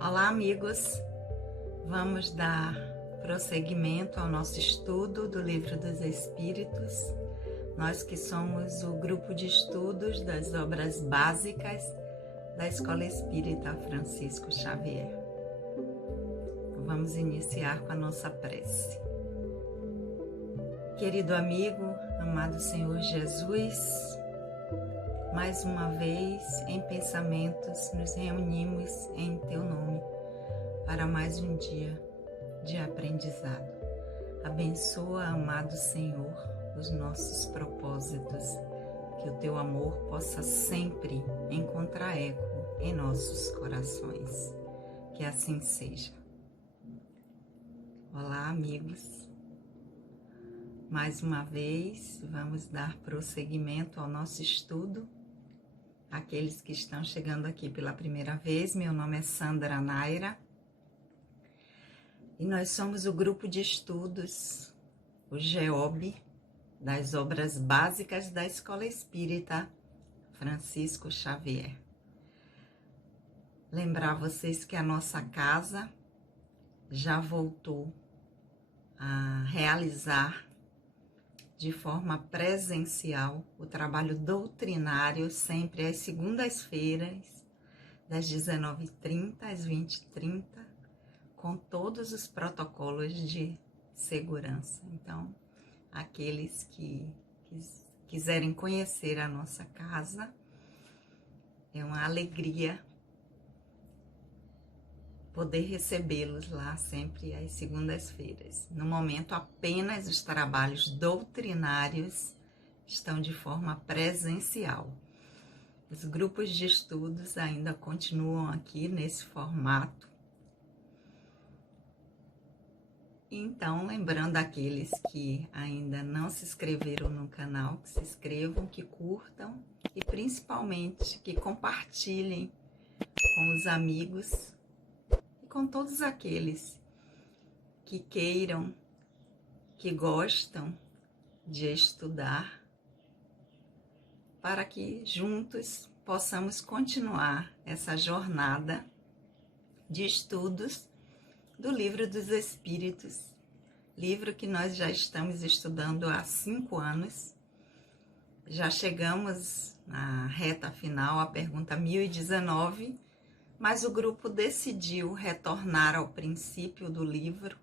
Olá, amigos! Vamos dar prosseguimento ao nosso estudo do Livro dos Espíritos. Nós que somos o grupo de estudos das obras básicas da Escola Espírita Francisco Xavier. Vamos iniciar com a nossa prece. Querido amigo, amado Senhor Jesus, mais uma vez, em pensamentos, nos reunimos em Teu nome para mais um dia de aprendizado. Abençoa, amado Senhor, os nossos propósitos, que o Teu amor possa sempre encontrar eco em nossos corações. Que assim seja. Olá, amigos. Mais uma vez, vamos dar prosseguimento ao nosso estudo. Aqueles que estão chegando aqui pela primeira vez, meu nome é Sandra Naira e nós somos o grupo de estudos, o GEOB, das obras básicas da Escola Espírita Francisco Xavier. Lembrar vocês que a nossa casa já voltou a realizar de forma presencial o trabalho doutrinário, sempre às segundas-feiras, das 19h30 às 20h30, com todos os protocolos de segurança. Então, aqueles que quiserem conhecer a nossa casa, é uma alegria poder recebê-los lá sempre às segundas-feiras. No momento, apenas os trabalhos doutrinários estão de forma presencial. Os grupos de estudos ainda continuam aqui nesse formato. Então, lembrando aqueles que ainda não se inscreveram no canal, que se inscrevam, que curtam e principalmente que compartilhem com os amigos, com todos aqueles que queiram, que gostam de estudar, para que juntos possamos continuar essa jornada de estudos do Livro dos Espíritos, livro que nós já estamos estudando há 5 anos. Já chegamos na reta final, a pergunta 1019, mas o grupo decidiu retornar ao princípio do livro,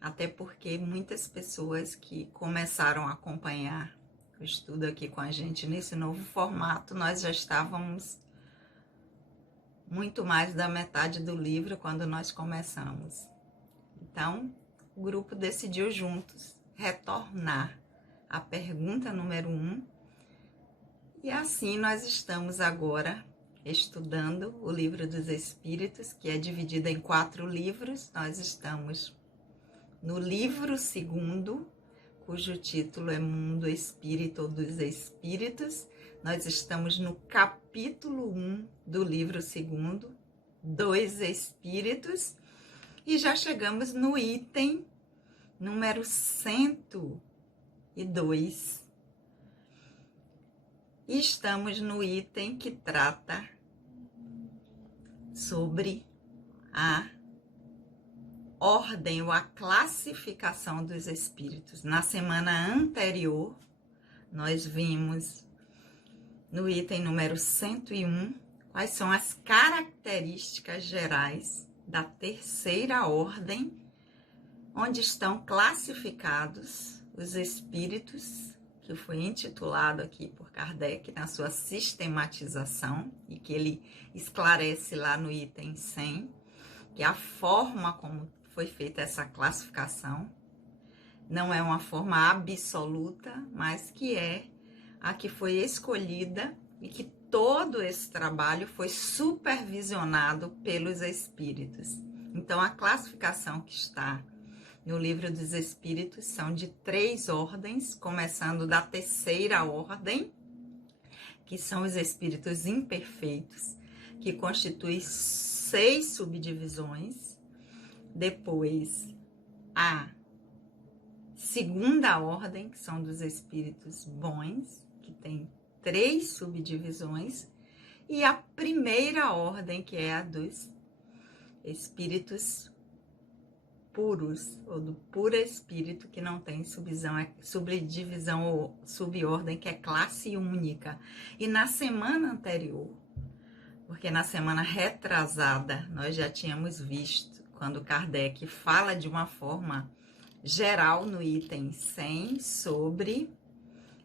até porque muitas pessoas que começaram a acompanhar o estudo aqui com a gente nesse novo formato, nós já estávamos muito mais da metade do livro quando nós começamos. Então, o grupo decidiu juntos retornar à pergunta número 1, e assim nós estamos agora estudando o Livro dos Espíritos, que é dividido em 4 livros. Nós estamos no livro 2º, cujo título é Mundo Espírito dos Espíritos. Nós estamos no capítulo 1 do livro 2º, Dos Espíritos, e já chegamos no item número 102. E estamos no item que trata sobre a ordem ou a classificação dos espíritos. Na semana anterior, nós vimos no item número 101 quais são as características gerais da terceira ordem, onde estão classificados os espíritos, que foi intitulado aqui por Kardec na sua sistematização, e que ele esclarece lá no item 100, que a forma como foi feita essa classificação não é uma forma absoluta, mas que é a que foi escolhida, e que todo esse trabalho foi supervisionado pelos espíritos. Então, a classificação que está no Livro dos Espíritos são de 3 ordens, começando da terceira ordem, que são os espíritos imperfeitos, que constitui 6 subdivisões. Depois, a segunda ordem, que são dos espíritos bons, que tem 3 subdivisões. E a primeira ordem, que é a dos espíritos puros, ou do puro espírito, que não tem subdivisão ou subordem, que é classe única. E na semana anterior, porque na semana retrasada nós já tínhamos visto, quando Kardec fala de uma forma geral no item 100 sobre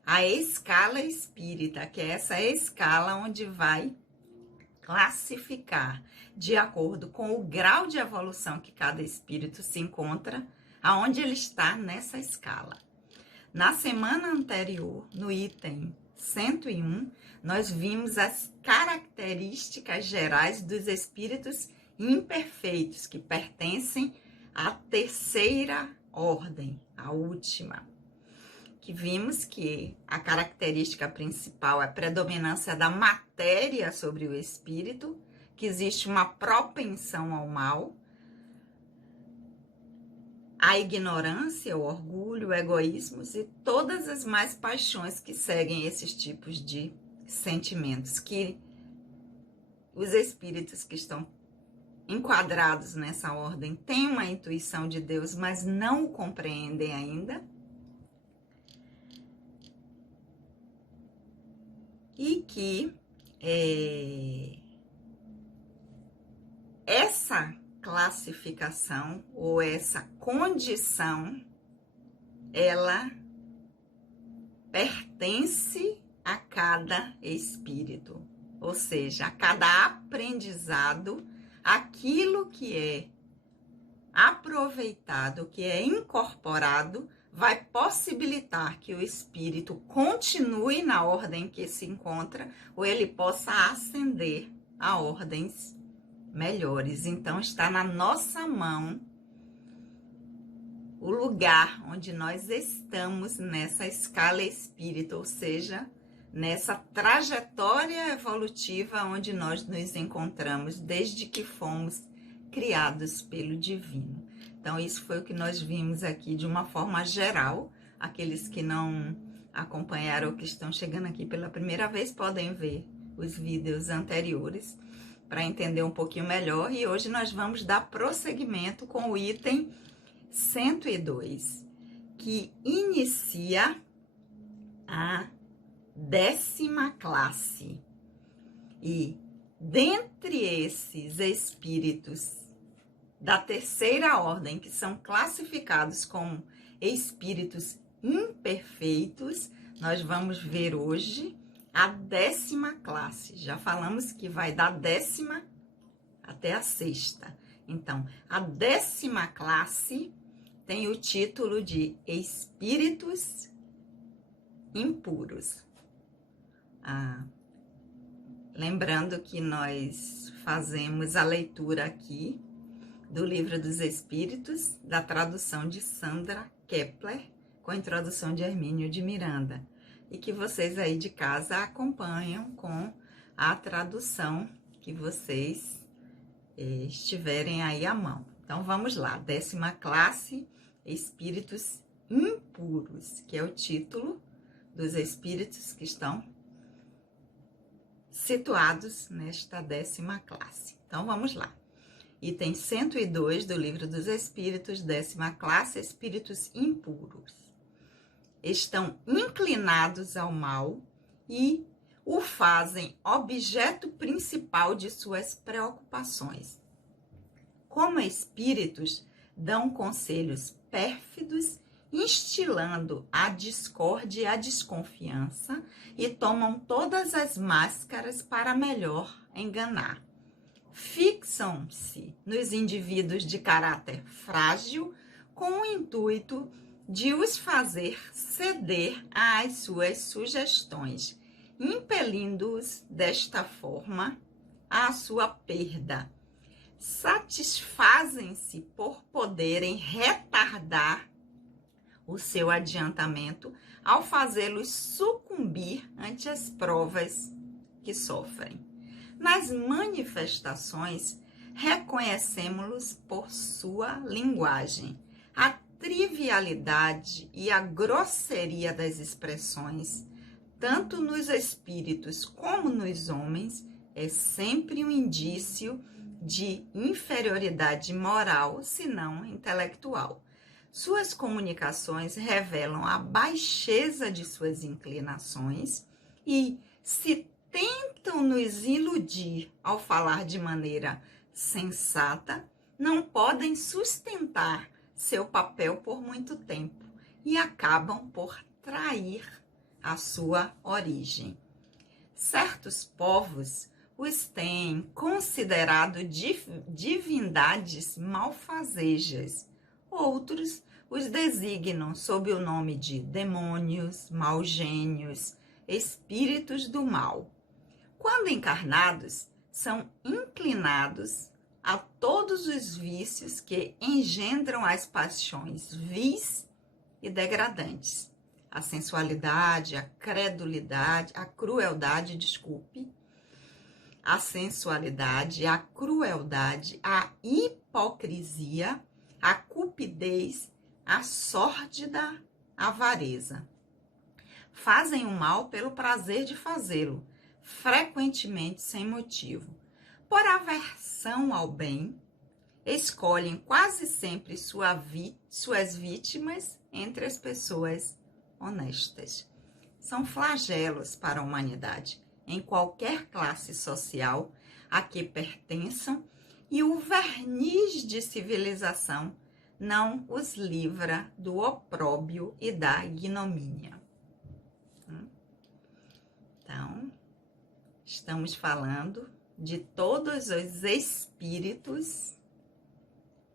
a escala espírita, que é essa escala onde vai classificar de acordo com o grau de evolução que cada espírito se encontra, aonde ele está nessa escala. Na semana anterior, no item 101, nós vimos as características gerais dos espíritos imperfeitos, que pertencem à terceira ordem, a última. Que vimos que a característica principal é a predominância da matéria sobre o espírito, que existe uma propensão ao mal, a ignorância, o orgulho, o egoísmo e todas as mais paixões que seguem esses tipos de sentimentos, que os espíritos que estão enquadrados nessa ordem têm uma intuição de Deus, mas não o compreendem ainda. E que essa classificação ou essa condição, ela pertence a cada espírito, ou seja, a cada aprendizado, aquilo que é aproveitado, que é incorporado, vai possibilitar que o espírito continue na ordem que se encontra, ou ele possa ascender a ordens melhores. Então, está na nossa mão o lugar onde nós estamos nessa escala espírita, ou seja, nessa trajetória evolutiva onde nós nos encontramos desde que fomos criados pelo divino. Então, isso foi o que nós vimos aqui de uma forma geral. Aqueles que não acompanharam ou que estão chegando aqui pela primeira vez podem ver os vídeos anteriores para entender um pouquinho melhor. E hoje nós vamos dar prosseguimento com o item 102, que inicia a 10ª classe. E dentre esses espíritos da terceira ordem, que são classificados como espíritos imperfeitos, nós vamos ver hoje a 10ª classe. Já falamos que vai da 10ª até a 6ª. Então, a 10ª classe tem o título de espíritos impuros. Lembrando que nós fazemos a leitura aqui do Livro dos Espíritos, da tradução de Sandra Kepler, com a introdução de Hermínio de Miranda, e que vocês aí de casa acompanham com a tradução que vocês estiverem aí à mão. Então, vamos lá, 10ª classe, Espíritos Impuros, que é o título dos espíritos que estão situados nesta 10ª classe. Então, vamos lá. Item 102 do Livro dos Espíritos, 10ª classe, espíritos impuros. Estão inclinados ao mal e o fazem objeto principal de suas preocupações. Como espíritos, dão conselhos pérfidos, instilando a discórdia e a desconfiança, e tomam todas as máscaras para melhor enganar. Fixam-se nos indivíduos de caráter frágil com o intuito de os fazer ceder às suas sugestões, impelindo-os desta forma à sua perda. Satisfazem-se por poderem retardar o seu adiantamento ao fazê-los sucumbir ante as provas que sofrem. Nas manifestações, reconhecemos-los por sua linguagem. A trivialidade e a grosseria das expressões, tanto nos espíritos como nos homens, é sempre um indício de inferioridade moral, se não intelectual. Suas comunicações revelam a baixeza de suas inclinações e, se tentam nos iludir ao falar de maneira sensata, não podem sustentar seu papel por muito tempo e acabam por trair a sua origem. Certos povos os têm considerado divindades malfazejas. Outros os designam sob o nome de demônios, maus gênios, espíritos do mal. Quando encarnados, são inclinados a todos os vícios que engendram as paixões vis e degradantes. A sensualidade, a credulidade, a crueldade, a sensualidade, a crueldade, a hipocrisia, a cupidez, a sórdida avareza. Fazem o mal pelo prazer de fazê-lo, frequentemente sem motivo. Por aversão ao bem, escolhem quase sempre suas vítimas entre as pessoas honestas. São flagelos para a humanidade, em qualquer classe social a que pertençam, e o verniz de civilização não os livra do opróbrio e da ignomínia. Então, estamos falando de todos os espíritos,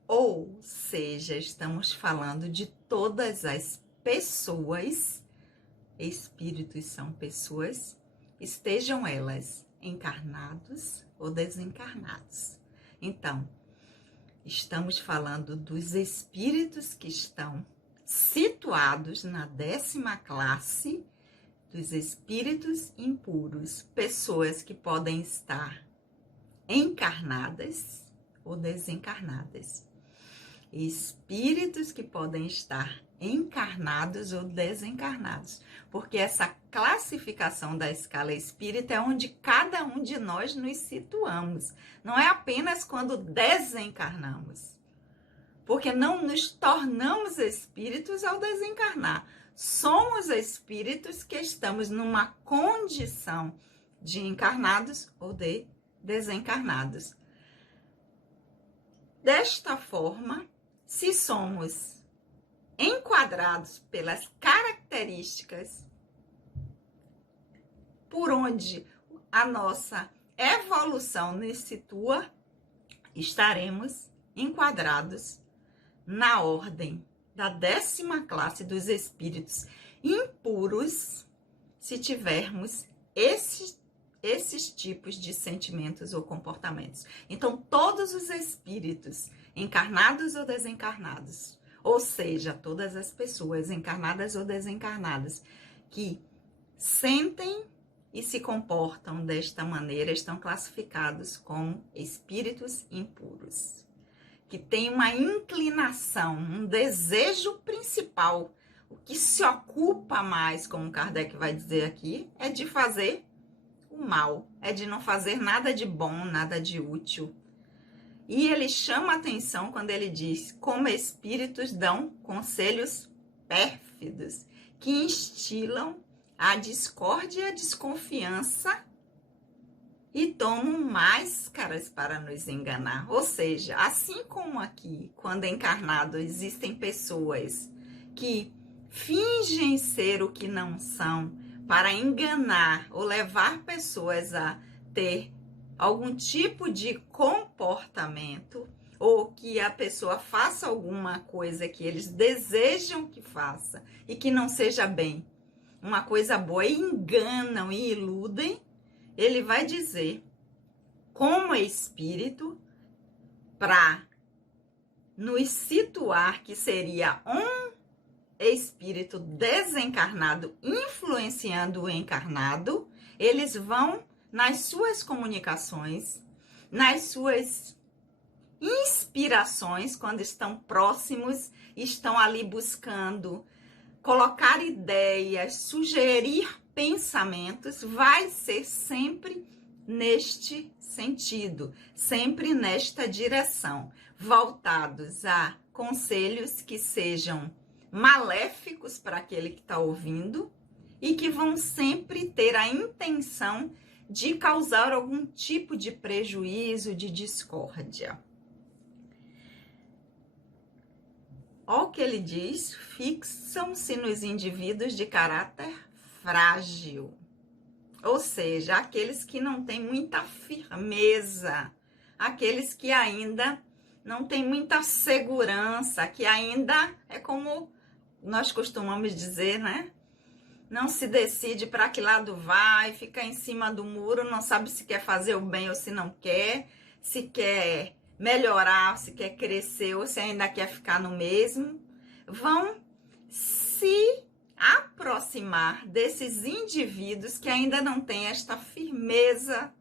ou seja, estamos falando de todas as pessoas. Espíritos são pessoas, estejam elas encarnados ou desencarnados. Então, estamos falando dos espíritos que estão situados na 10ª classe, dos espíritos impuros, pessoas que podem estar encarnadas ou desencarnadas. Espíritos que podem estar encarnados ou desencarnados, porque essa classificação da escala espírita é onde cada um de nós nos situamos, não é apenas quando desencarnamos, porque não nos tornamos espíritos ao desencarnar, somos espíritos que estamos numa condição de encarnados ou de desencarnados. Desta forma, se somos enquadrados pelas características por onde a nossa evolução nos situa, estaremos enquadrados na ordem da 10ª classe dos espíritos impuros, se tivermos esses tipos de sentimentos ou comportamentos. Então, todos os espíritos, encarnados ou desencarnados, ou seja, todas as pessoas encarnadas ou desencarnadas que sentem e se comportam desta maneira, estão classificados como espíritos impuros, que têm uma inclinação, um desejo principal. O que se ocupa mais, como Kardec vai dizer aqui, é de fazer o mal, é de não fazer nada de bom, nada de útil. E ele chama a atenção quando ele diz: como espíritos dão conselhos pérfidos, que instilam a discórdia e a desconfiança e tomam máscaras para nos enganar. Ou seja, assim como aqui, quando encarnado, existem pessoas que fingem ser o que não são para enganar ou levar pessoas a ter algum tipo de comportamento, ou que a pessoa faça alguma coisa que eles desejam que faça e que não seja bem, uma coisa boa, e enganam e iludem, ele vai dizer, como espírito, para nos situar que seria um espírito desencarnado influenciando o encarnado, eles vão nas suas comunicações, nas suas inspirações, quando estão próximos, estão ali buscando colocar ideias, sugerir pensamentos, vai ser sempre neste sentido, sempre nesta direção, voltados a conselhos que sejam maléficos para aquele que está ouvindo e que vão sempre ter a intenção de causar algum tipo de prejuízo, de discórdia. Olha o que ele diz: fixam-se nos indivíduos de caráter frágil, ou seja, aqueles que não têm muita firmeza, aqueles que ainda não têm muita segurança, que ainda é como nós costumamos dizer, né? Não se decide para que lado vai, fica em cima do muro, não sabe se quer fazer o bem ou se não quer, se quer melhorar, se quer crescer ou se ainda quer ficar no mesmo. Vão se aproximar desses indivíduos que ainda não têm esta firmeza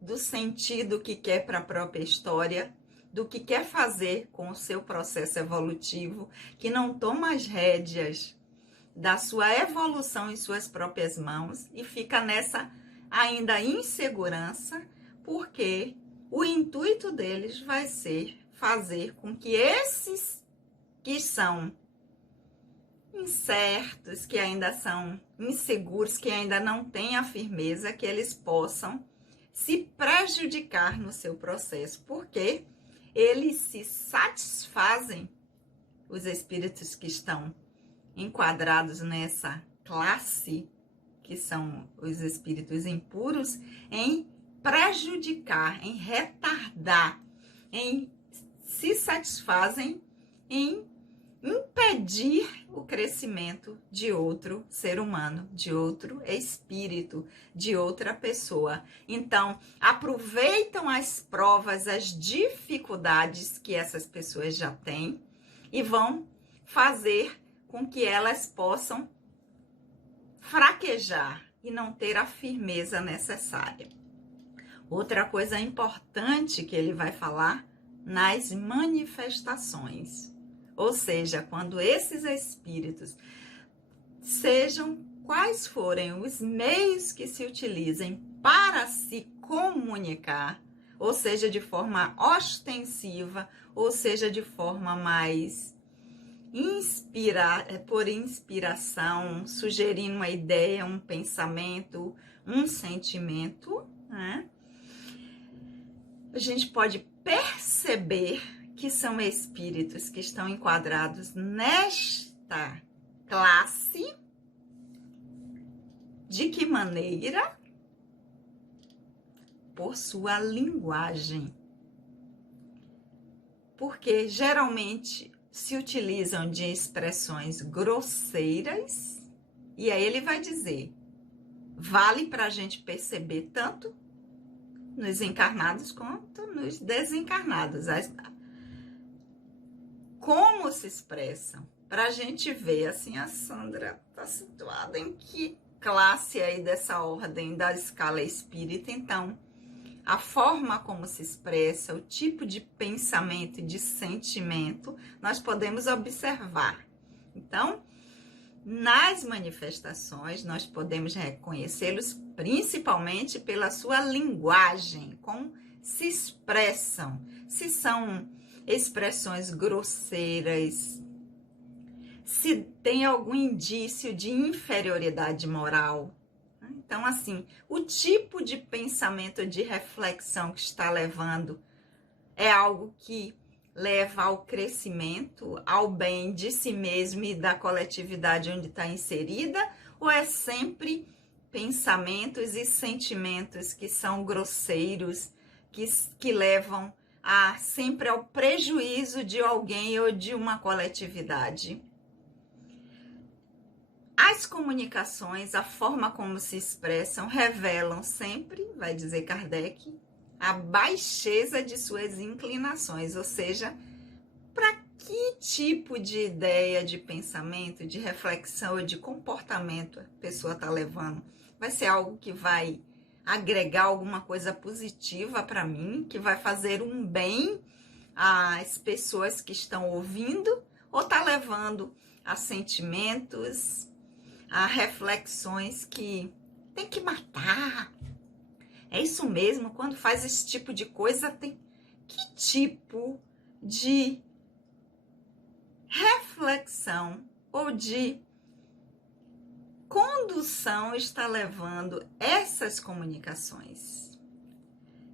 do sentido que quer para a própria história, do que quer fazer com o seu processo evolutivo, que não toma as rédeas da sua evolução em suas próprias mãos e fica nessa ainda insegurança, porque o intuito deles vai ser fazer com que esses que são incertos, que ainda são inseguros, que ainda não têm a firmeza, que eles possam se prejudicar no seu processo, porque eles se satisfazem, os espíritos que estão enquadrados nessa classe, que são os espíritos impuros, em prejudicar, em retardar, em se satisfazem em impedir o crescimento de outro ser humano, de outro espírito, de outra pessoa. Então, aproveitam as provas, as dificuldades que essas pessoas já têm e vão fazer com que elas possam fraquejar e não ter a firmeza necessária. Outra coisa importante que ele vai falar nas manifestações. Ou seja, quando esses espíritos, sejam quais forem os meios que se utilizem para se comunicar, ou seja, de forma ostensiva, ou seja, de forma mais por inspiração, sugerindo uma ideia, um pensamento, um sentimento, né? A gente pode perceber que são espíritos que estão enquadrados nesta classe. De que maneira? Por sua linguagem. Porque geralmente se utilizam de expressões grosseiras, e aí ele vai dizer, vale para a gente perceber tanto nos encarnados quanto nos desencarnados. Como se expressam, para a gente ver, assim, a Sandra está situada em que classe aí dessa ordem da escala espírita. Então, a forma como se expressa, o tipo de pensamento e de sentimento, nós podemos observar. Então, nas manifestações, nós podemos reconhecê-los principalmente pela sua linguagem, como se expressam, se são expressões grosseiras, se tem algum indício de inferioridade moral. Então, assim, o tipo de pensamento, de reflexão que está levando é algo que leva ao crescimento, ao bem de si mesmo e da coletividade onde está inserida, ou é sempre pensamentos e sentimentos que são grosseiros, que levam sempre ao prejuízo de alguém ou de uma coletividade? As comunicações, a forma como se expressam, revelam sempre, vai dizer Kardec, a baixeza de suas inclinações, ou seja, para que tipo de ideia, de pensamento, de reflexão ou de comportamento a pessoa está levando? Vai ser algo que vai agregar alguma coisa positiva para mim, que vai fazer um bem às pessoas que estão ouvindo, ou está levando a sentimentos, a reflexões que tem que matar, É isso mesmo? Quando faz esse tipo de coisa, tem que tipo de reflexão ou de condução está levando essas comunicações?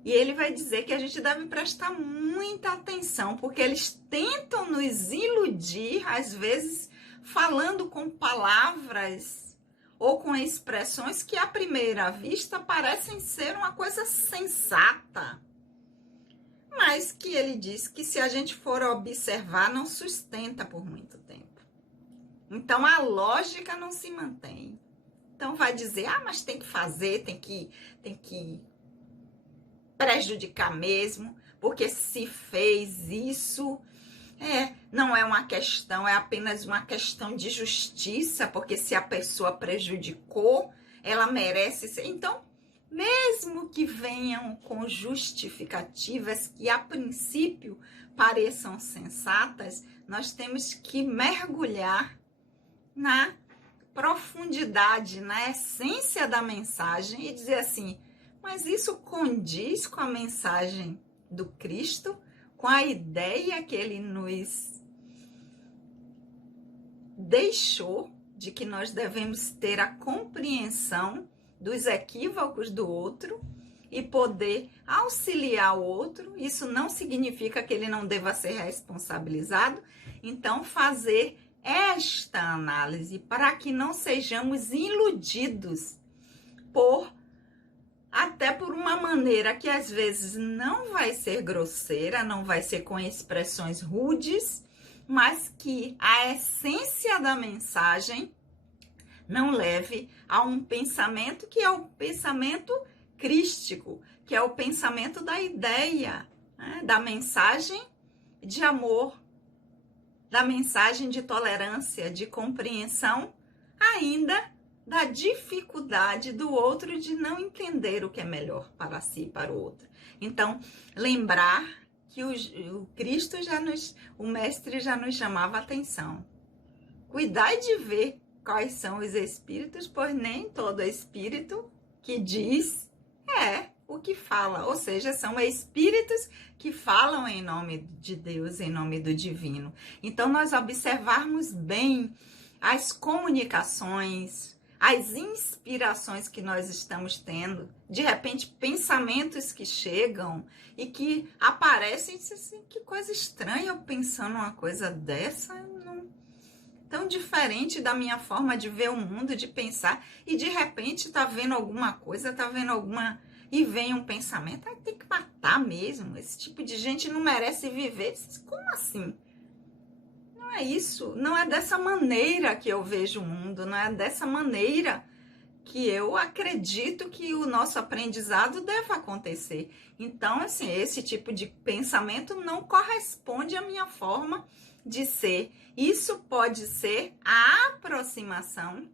E ele vai dizer que a gente deve prestar muita atenção, porque eles tentam nos iludir, às vezes, falando com palavras ou com expressões que, à primeira vista, parecem ser uma coisa sensata, mas que ele diz que, se a gente for observar, não sustenta por muito tempo. Então, a lógica não se mantém. Então, vai dizer, mas tem que fazer, tem que prejudicar mesmo, porque se fez isso, não é uma questão, é apenas uma questão de justiça, porque se a pessoa prejudicou, ela merece ser. Então, mesmo que venham com justificativas que a princípio pareçam sensatas, nós temos que mergulhar na profundidade, na essência da mensagem e dizer assim, mas isso condiz com a mensagem do Cristo, com a ideia que ele nos deixou de que nós devemos ter a compreensão dos equívocos do outro e poder auxiliar o outro. Isso não significa que ele não deva ser responsabilizado. Então, fazer esta análise para que não sejamos iludidos até por uma maneira que às vezes não vai ser grosseira, não vai ser com expressões rudes, mas que a essência da mensagem não leve a um pensamento que é o pensamento crístico, que é o pensamento da ideia, né? Da mensagem de amor, da mensagem de tolerância, de compreensão, ainda da dificuldade do outro de não entender o que é melhor para si e para o outro. Então, lembrar que o Cristo o Mestre já nos chamava a atenção. Cuidai de ver quais são os espíritos, pois nem todo espírito que diz o que fala. Ou seja, são espíritos que falam em nome de Deus, em nome do divino. Então, nós observarmos bem as comunicações, as inspirações que nós estamos tendo, de repente pensamentos que chegam e que aparecem, assim, que coisa estranha eu pensando uma coisa dessa, tão diferente da minha forma de ver o mundo, de pensar, e de repente tá vendo alguma coisa, e vem um pensamento, tem que matar mesmo, esse tipo de gente não merece viver. Como assim? Não é isso, não é dessa maneira que eu vejo o mundo, não é dessa maneira que eu acredito que o nosso aprendizado deve acontecer. Então, assim, esse tipo de pensamento não corresponde à minha forma de ser. Isso pode ser a aproximação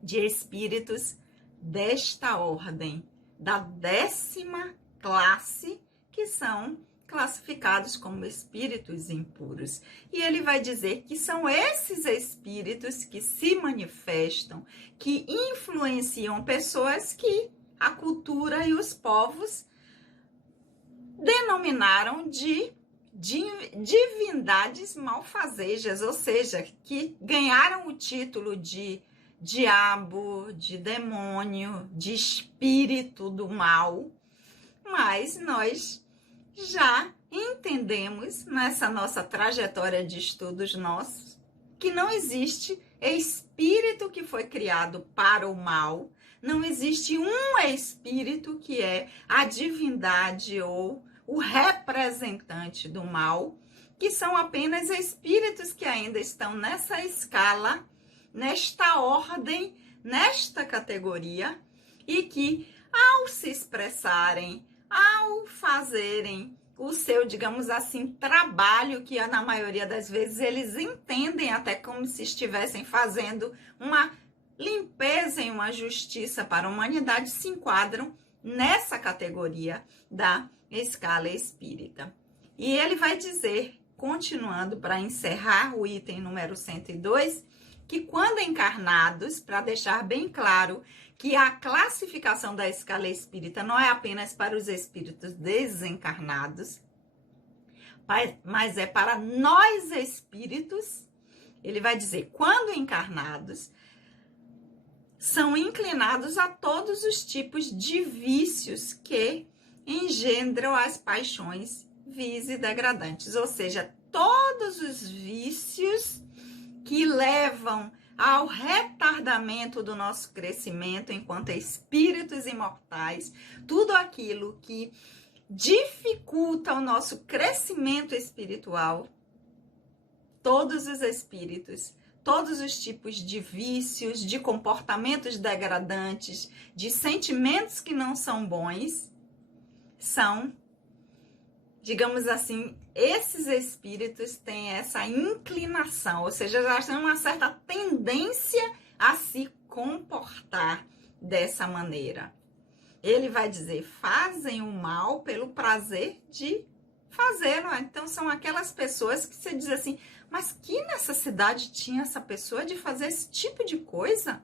de espíritos desta ordem, da 10ª classe, que são classificados como espíritos impuros. E ele vai dizer que são esses espíritos que se manifestam, que influenciam pessoas que a cultura e os povos denominaram de divindades malfazejas, ou seja, que ganharam o título de diabo, de demônio, de espírito do mal, mas nós já entendemos nessa nossa trajetória de estudos nossos que não existe espírito que foi criado para o mal, não existe um espírito que é a divindade ou o representante do mal, que são apenas espíritos que ainda estão nessa escala, nesta ordem, nesta categoria, e que ao se expressarem, ao fazerem o seu, digamos assim, trabalho, que na maioria das vezes eles entendem até como se estivessem fazendo uma limpeza e uma justiça para a humanidade, se enquadram nessa categoria da escala espírita. E ele vai dizer, continuando para encerrar o item número 102, que quando encarnados, para deixar bem claro que a classificação da escala espírita não é apenas para os espíritos desencarnados, mas é para nós espíritos. Ele vai dizer, quando encarnados, são inclinados a todos os tipos de vícios que engendram as paixões vis e degradantes, ou seja, todos os vícios que levam ao retardamento do nosso crescimento enquanto espíritos imortais, tudo aquilo que dificulta o nosso crescimento espiritual, todos os espíritos, todos os tipos de vícios, de comportamentos degradantes, de sentimentos que não são bons, são, digamos assim, esses espíritos têm essa inclinação, ou seja, já têm uma certa tendência a se comportar dessa maneira. Ele vai dizer, fazem o mal pelo prazer de fazê-lo. Então, são aquelas pessoas que você diz assim, mas que necessidade tinha essa pessoa de fazer esse tipo de coisa?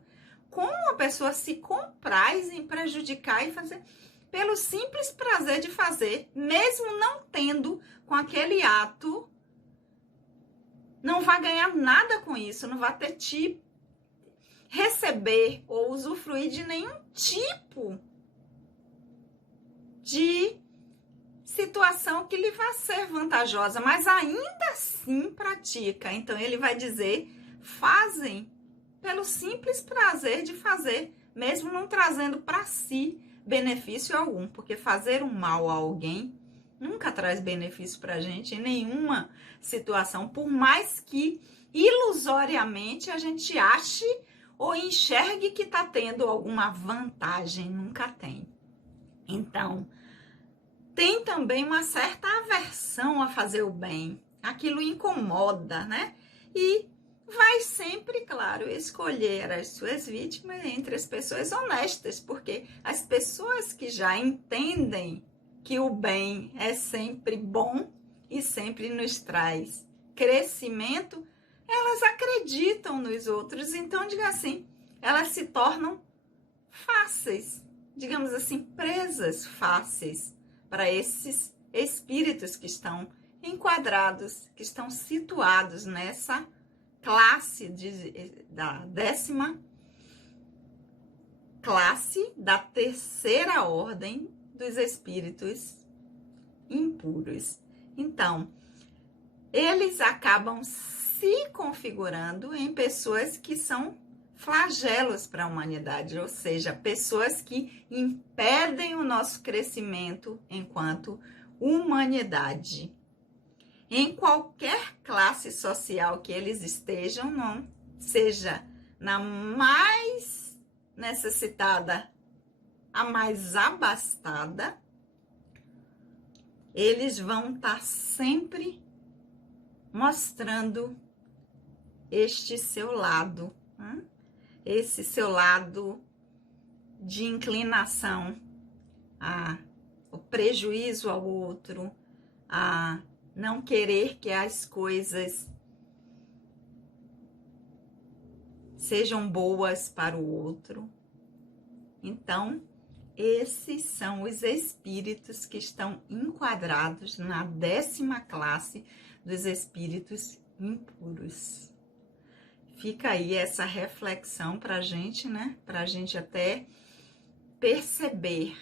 Como a pessoa se compraz em prejudicar e fazer pelo simples prazer de fazer, mesmo não tendo com aquele ato, não vai ganhar nada com isso, não vai ter tipo, receber ou usufruir de nenhum tipo de situação que lhe vai ser vantajosa, mas ainda assim pratica. Então ele vai dizer, fazem pelo simples prazer de fazer, mesmo não trazendo para si benefício algum, porque fazer um mal a alguém nunca traz benefício para a gente em nenhuma situação, por mais que ilusoriamente a gente ache ou enxergue que está tendo alguma vantagem, nunca tem. Então, tem também uma certa aversão a fazer o bem, aquilo incomoda, né? E vai sempre, claro, escolher as suas vítimas entre as pessoas honestas, porque as pessoas que já entendem que o bem é sempre bom e sempre nos traz crescimento, elas acreditam nos outros, então, diga assim, elas se tornam fáceis, digamos assim, presas fáceis para esses espíritos que estão enquadrados, que estão situados nessa classe da 10ª classe da 3ª ordem dos espíritos impuros. Então, eles acabam se configurando em pessoas que são flagelos para a humanidade, ou seja, pessoas que impedem o nosso crescimento enquanto humanidade. Em qualquer classe social que eles estejam, não seja na mais necessitada, a mais abastada, eles vão estar sempre mostrando este seu lado, né? Esse seu lado de inclinação ao prejuízo ao outro, a não querer que as coisas sejam boas para o outro. Então, esses são os espíritos que estão enquadrados na 10ª classe dos espíritos impuros. Fica aí essa reflexão para a gente, né? Para a gente até perceber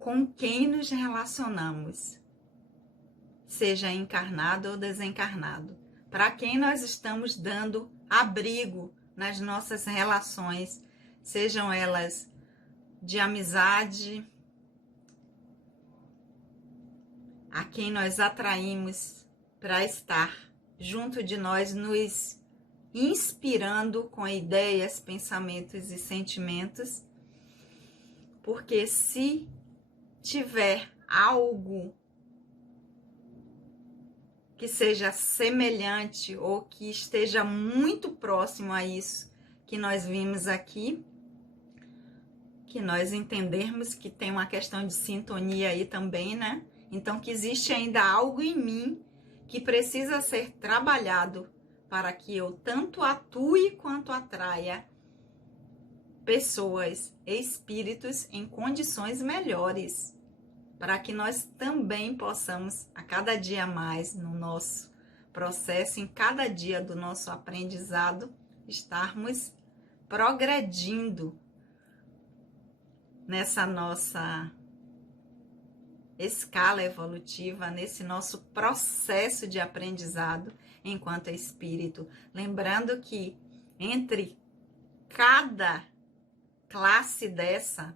com quem nos relacionamos, seja encarnado ou desencarnado, para quem nós estamos dando abrigo nas nossas relações, sejam elas de amizade, a quem nós atraímos para estar junto de nós, nos inspirando com ideias, pensamentos e sentimentos, porque se tiver algo que seja semelhante ou que esteja muito próximo a isso que nós vimos aqui, que nós entendermos que tem uma questão de sintonia aí também, né? Então, que existe ainda algo em mim que precisa ser trabalhado para que eu tanto atue quanto atraia pessoas, espíritos em condições melhores, para que nós também possamos, a cada dia mais, no nosso processo, em cada dia do nosso aprendizado, estarmos progredindo nessa nossa escala evolutiva, nesse nosso processo de aprendizado enquanto espírito. Lembrando que entre cada classe dessa,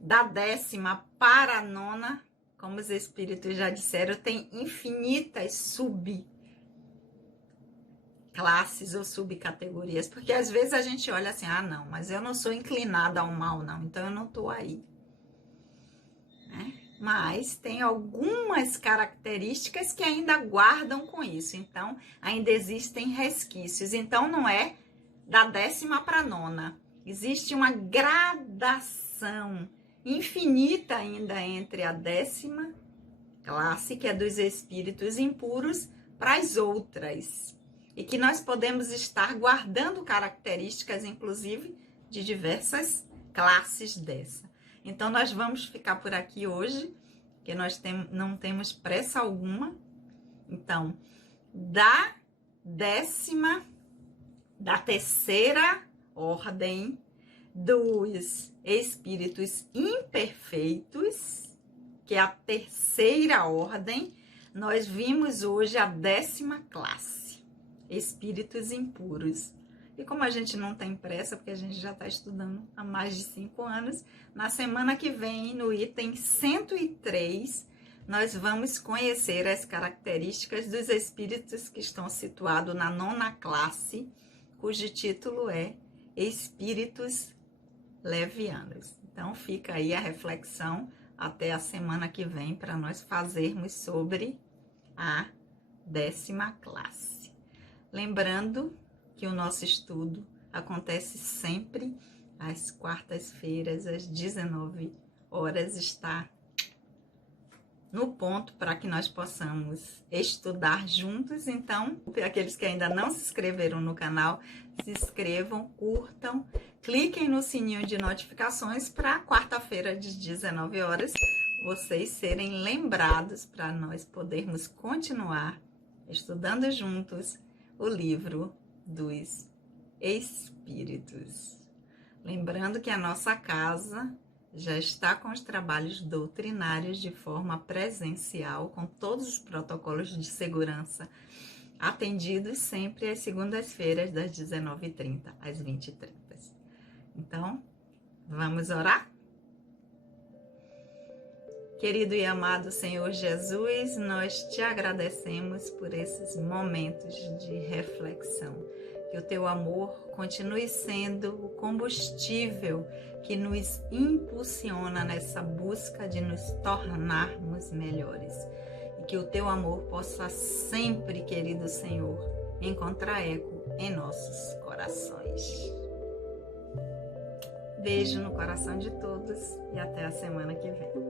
da 10ª para a 9ª, como os espíritos já disseram, tem infinitas subclasses ou subcategorias, porque às vezes a gente olha assim, ah não, mas eu não sou inclinada ao mal não, então eu não estou aí, né? Mas tem algumas características que ainda guardam com isso, então ainda existem resquícios, então não é da 10ª para a 9ª, existe uma gradação infinita ainda entre a 10ª classe, que é dos espíritos impuros, para as outras. E que nós podemos estar guardando características, inclusive, de diversas classes dessa. Então, nós vamos ficar por aqui hoje, que nós não temos pressa alguma. Então, da 3ª ordem dos espíritos imperfeitos, que é a 3ª ordem, nós vimos hoje a 10ª classe, espíritos impuros. E como a gente não tem pressa, porque a gente já está estudando há mais de 5 anos, na semana que vem, no item 103, nós vamos conhecer as características dos espíritos que estão situados na 9ª classe, cujo título é Espíritos Levianos. Então fica aí a reflexão até a semana que vem para nós fazermos sobre a 10ª classe. Lembrando que o nosso estudo acontece sempre às quartas-feiras, às 19 horas, está no ponto para que nós possamos estudar juntos. Então, aqueles que ainda não se inscreveram no canal, se inscrevam, curtam, cliquem no sininho de notificações para quarta-feira, às 19 horas, vocês serem lembrados para nós podermos continuar estudando juntos o livro dos Espíritos. Lembrando que a nossa casa já está com os trabalhos doutrinários de forma presencial, com todos os protocolos de segurança atendidos sempre às segundas-feiras, das 19h30 às 20h30. Então, vamos orar? Querido e amado Senhor Jesus, nós te agradecemos por esses momentos de reflexão. Que o teu amor continue sendo o combustível que nos impulsiona nessa busca de nos tornarmos melhores. E que o teu amor possa sempre, querido Senhor, encontrar eco em nossos corações. Beijo no coração de todos e até a semana que vem.